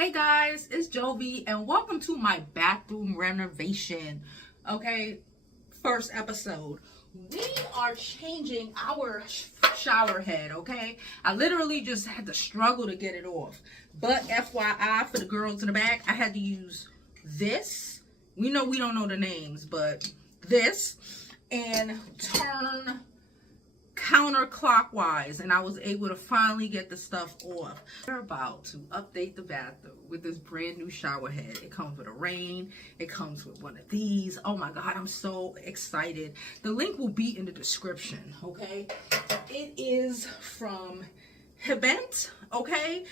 Hey guys, it's Jovi and welcome to my bathroom renovation. Okay, first episode. We are changing our shower head, okay? I literally just had to struggle to get it off. But FYI, for the girls in the back, I had to use this. We don't know the names, but this. And turn counterclockwise, and I was able to finally get the stuff off. We're about to update the bathroom with this brand new shower head. It comes with a rain. It comes with one of these. Oh my god, I'm so excited. The link will be in the description, okay? It is from Hibbent, okay?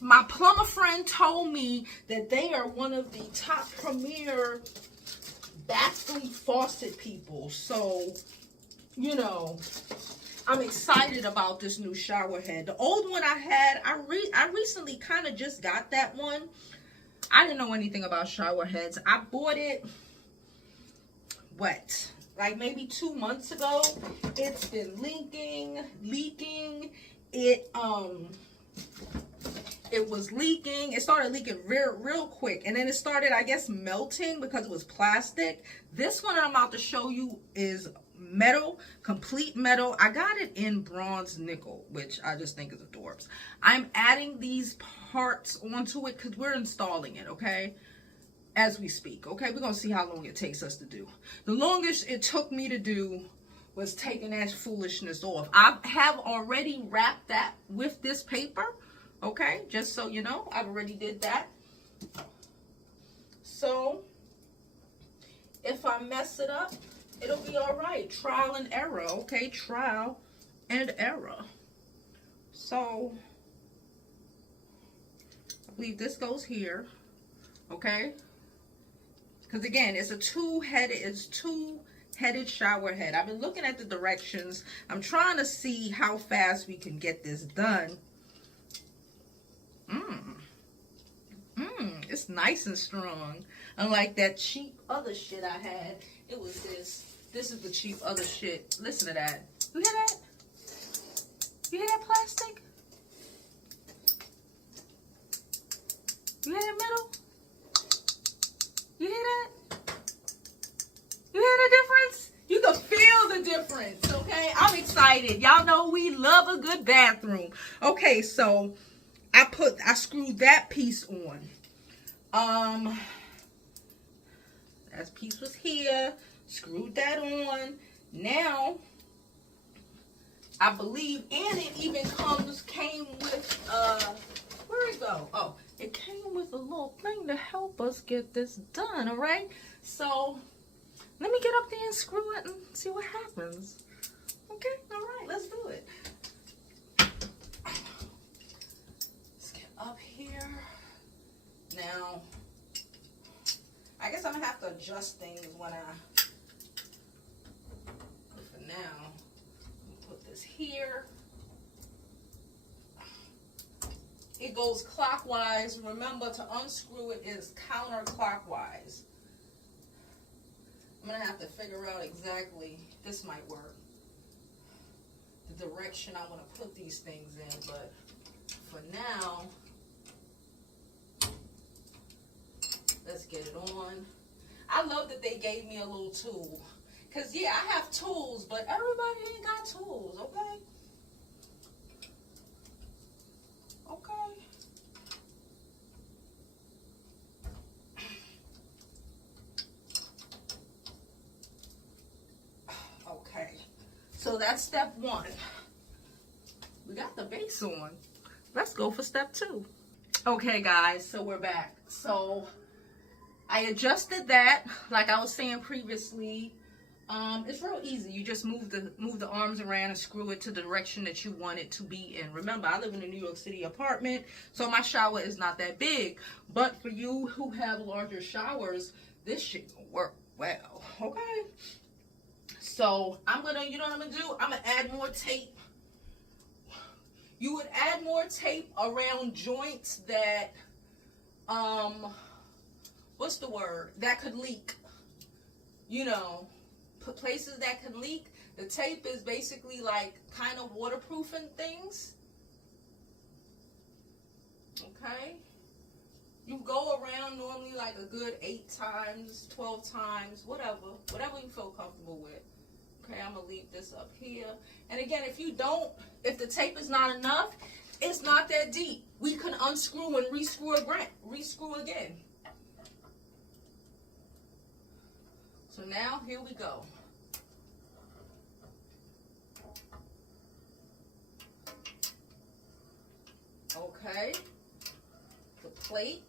My plumber friend told me that they are one of the top premier bathroom faucet people, so you know, I'm excited about this new shower head. The old one I had, I recently kind of just got that one. I didn't know anything about shower heads. I bought it, like maybe 2 months ago. It's been leaking. It was leaking. It started leaking real quick, and then it started, I guess, melting because it was plastic. This one I'm about to show you is metal, complete metal. I got it in bronze nickel, which I just think is adorbs. I'm adding these parts onto it because we're installing it, okay, as we speak. Okay, we're gonna see how long it takes us to do. The longest it took me to do was taking that foolishness off. I have already wrapped that with this paper, okay, just so you know. I've already did that. So if I mess it up, it'll be all right. Trial and error, okay? Trial and error. So I believe this goes here, okay? Because again, it's a two-headed shower head. I've been looking at the directions. I'm trying to see how fast we can get this done. It's nice and strong. Unlike that cheap other shit I had. It was this. This is the cheap other shit. Listen to that. You hear that? You hear that plastic? You hear that metal? You hear that? You hear the difference? You can feel the difference, okay? I'm excited. Y'all know we love a good bathroom. Okay, so I screwed that piece on. That piece was here. Screwed that on. Now, I believe, and it even came with, where'd it go? Oh, it came with a little thing to help us get this done, all right? So, let me get up there and screw it and see what happens. Okay, all right, let's do it. Let's get up here. Now, I guess I'm gonna have to adjust things when for now, put this here. It goes clockwise. Remember, to unscrew it is counterclockwise. I'm gonna have to figure out exactly, this might work, the direction I want to put these things in, but for now, let's get it on. I love that they gave me a little tool. Because, yeah, I have tools, but everybody ain't got tools, okay? Okay. Okay. So that's step one. We got the base on. Let's go for step two. Okay, guys, so we're back. So I adjusted that, like I was saying previously. It's real easy. You just move the arms around and screw it to the direction that you want it to be in. Remember, I live in a New York City apartment, so my shower is not that big. But for you who have larger showers, this shit will work well, okay? So I'm gonna, you know what I'm gonna do? I'm gonna add more tape. You would add more tape around joints that, what's the word? That could leak. You know, places that could leak. The tape is basically like kind of waterproofing things. Okay. normally like a good 8 times, 12 times, whatever you feel comfortable with. Okay, I'm gonna leave this up here. And again, if the tape is not enough, it's not that deep. We can unscrew and rescrew again. So now, here we go. Okay, the plate.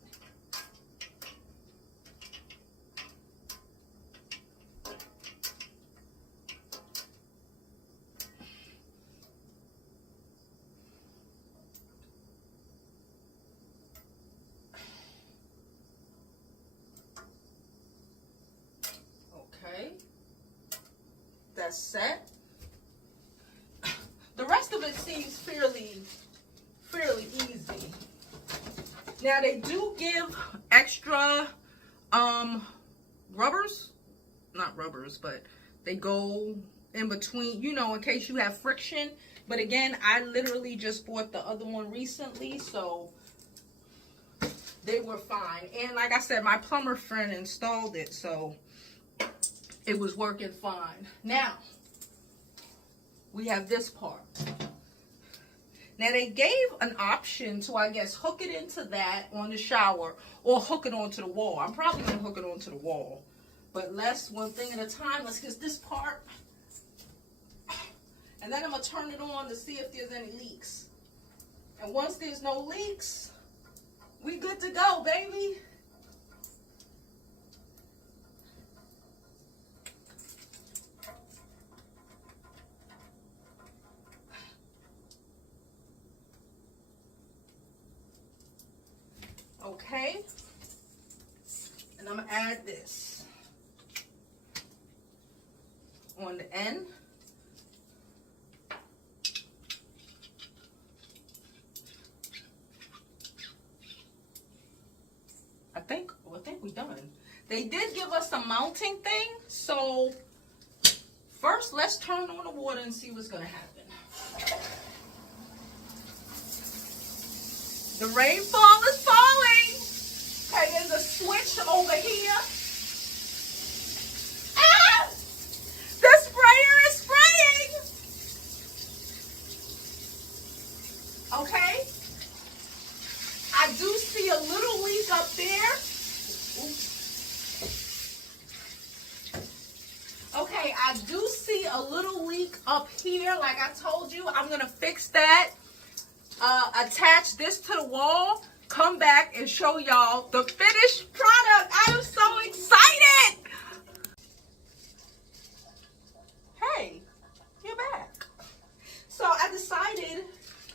Okay, that's set. The rest of it seems fairly easy. Now they do give extra rubbers, not rubbers, but they go in between, you know, in case you have friction. But again, I literally just bought the other one recently, so they were fine. And like I said, my plumber friend installed it, so it was working fine. Now we have this part. Now they gave an option to, I guess, hook it into that on the shower or hook it onto the wall. I'm probably gonna hook it onto the wall, but let's one thing at a time. Let's get this part, and then I'm gonna turn it on to see if there's any leaks. And once there's no leaks, we good to go, baby. Okay, and I'm gonna add this on the end. I think we're done. They did give us a mounting thing, so first let's turn on the water and see what's gonna happen. The rainfall is falling. Okay, there's a switch over here. Ah! The sprayer is spraying. Okay. I do see a little leak up there. Oops. Okay, I do see a little leak up here. Like I told you, I'm going to fix that. Attach this to the wall, come back and show y'all the finished product. I am so excited. Hey, you're back. So I decided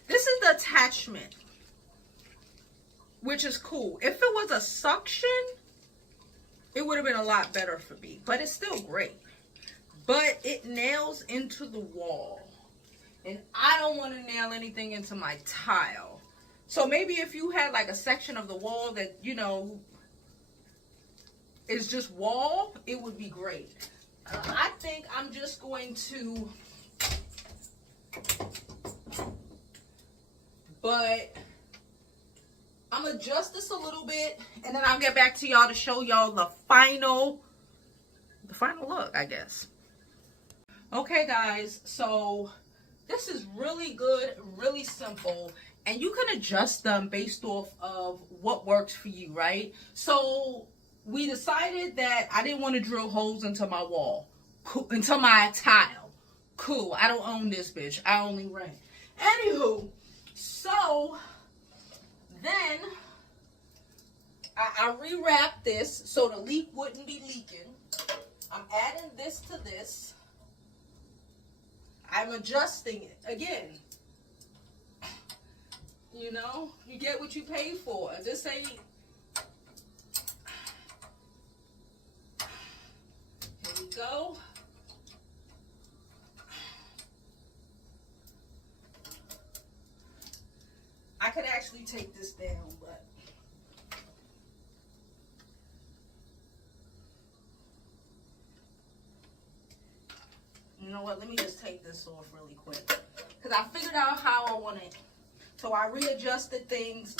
this is the attachment, which is cool. If it was a suction, it would have been a lot better for me, but it's still great. But it nails into the wall. And I don't want to nail anything into my tile. So maybe if you had like a section of the wall that, you know, is just wall, it would be great. I think I'm just going to, but I'm going to adjust this a little bit, and then I'll get back to y'all to show y'all the final look, I guess. Okay, guys, so this is really good, really simple, and you can adjust them based off of what works for you, right? So we decided that I didn't want to drill holes into my wall, into my tile. Cool, I don't own this bitch, I only rent. Anywho, so then I rewrapped this so the leak wouldn't be leaking. I'm adding this to this. I'm adjusting it. Again, you know, you get what you pay for. This ain't... Here we go. I could actually take this down, but... You know what? Let me just take this off really quick. Because I figured out how I want it. So I readjusted things.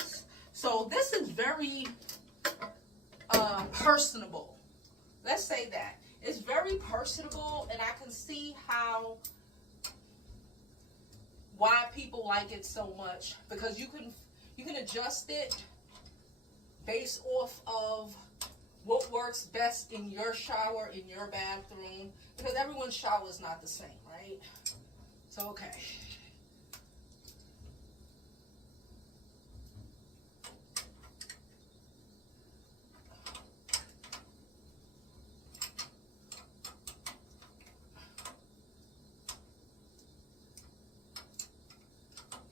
So this is very personable. Let's say that. It's very personable, and I can see why people like it so much, because you can adjust it based off of what works best in your shower, in your bathroom, because everyone's shower is not the same, right? So, okay.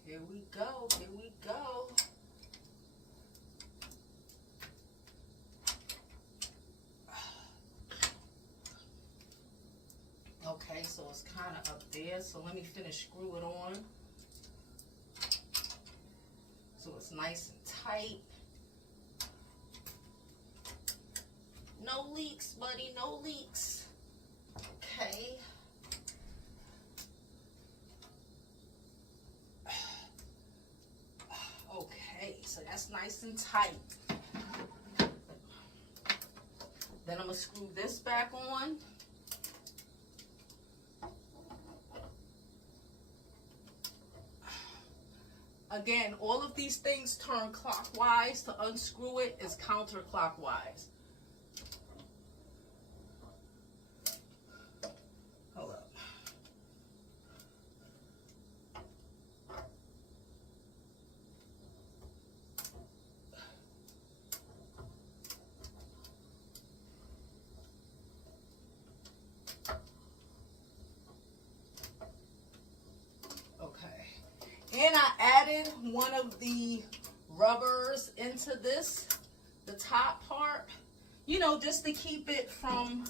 Here we go, here we go. Okay, so it's kind of up there, so let me finish screw it on. So it's nice and tight. No leaks, buddy, no leaks. Okay. Okay, so that's nice and tight. Then I'm going to screw this back on. Again, all of these things turn clockwise. To unscrew it is counterclockwise. Hold up. And I added one of the rubbers into this, the top part, you know, just to keep it from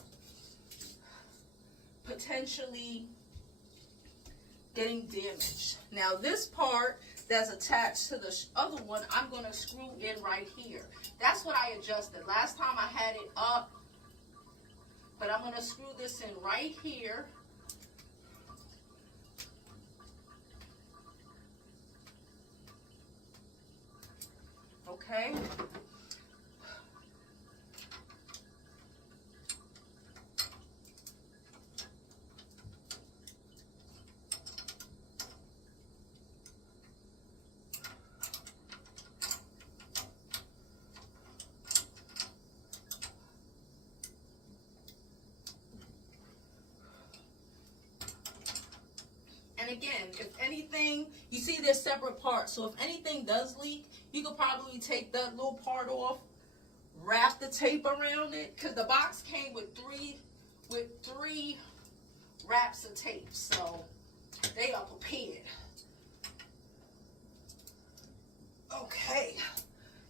potentially getting damaged. Now this part that's attached to the other one, I'm going to screw in right here. That's what I adjusted. Last time I had it up, but I'm going to screw this in right here. Okay. And again, if anything, you see they're separate parts. So if anything does leak, you could probably take that little part off, wrap the tape around it, because the box came with three wraps of tape. So they are prepared. Okay.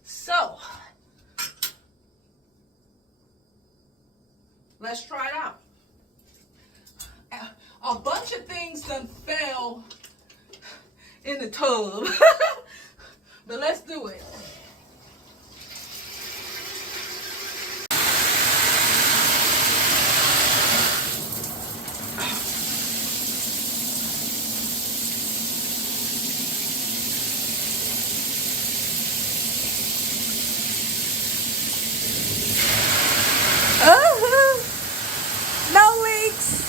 So let's try it out. A bunch of things done fell in the tub. But let's do it. No leaks.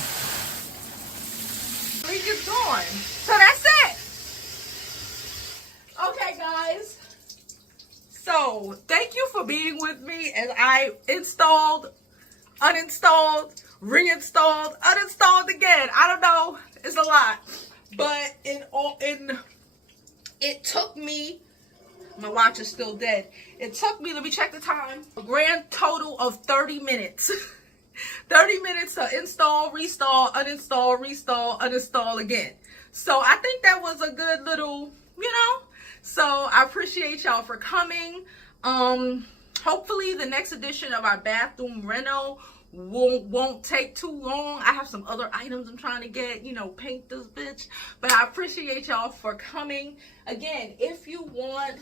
Leak is gone. So that's it. Okay, guys. So thank you for being with me as I installed, uninstalled, reinstalled, uninstalled again. I don't know. It's a lot. But it took me, my watch is still dead. It took me, let me check the time, a grand total of 30 minutes. 30 minutes to install, restall, uninstall, restall, uninstall again. So I think that was a good little, you know. So I appreciate y'all for coming. Hopefully the next edition of our bathroom reno won't take too long. I have some other items I'm trying to get, you know, paint this bitch. But I appreciate y'all for coming. Again, if you want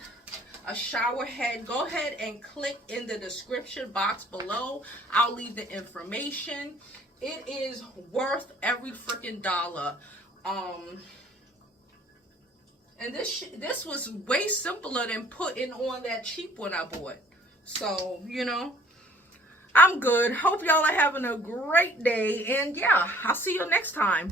a shower head, go ahead and click in the description box below. I'll leave the information. It is worth every freaking dollar. And this was way simpler than putting on that cheap one I bought. So, you know, I'm good. Hope y'all are having a great day. And yeah, I'll see you next time.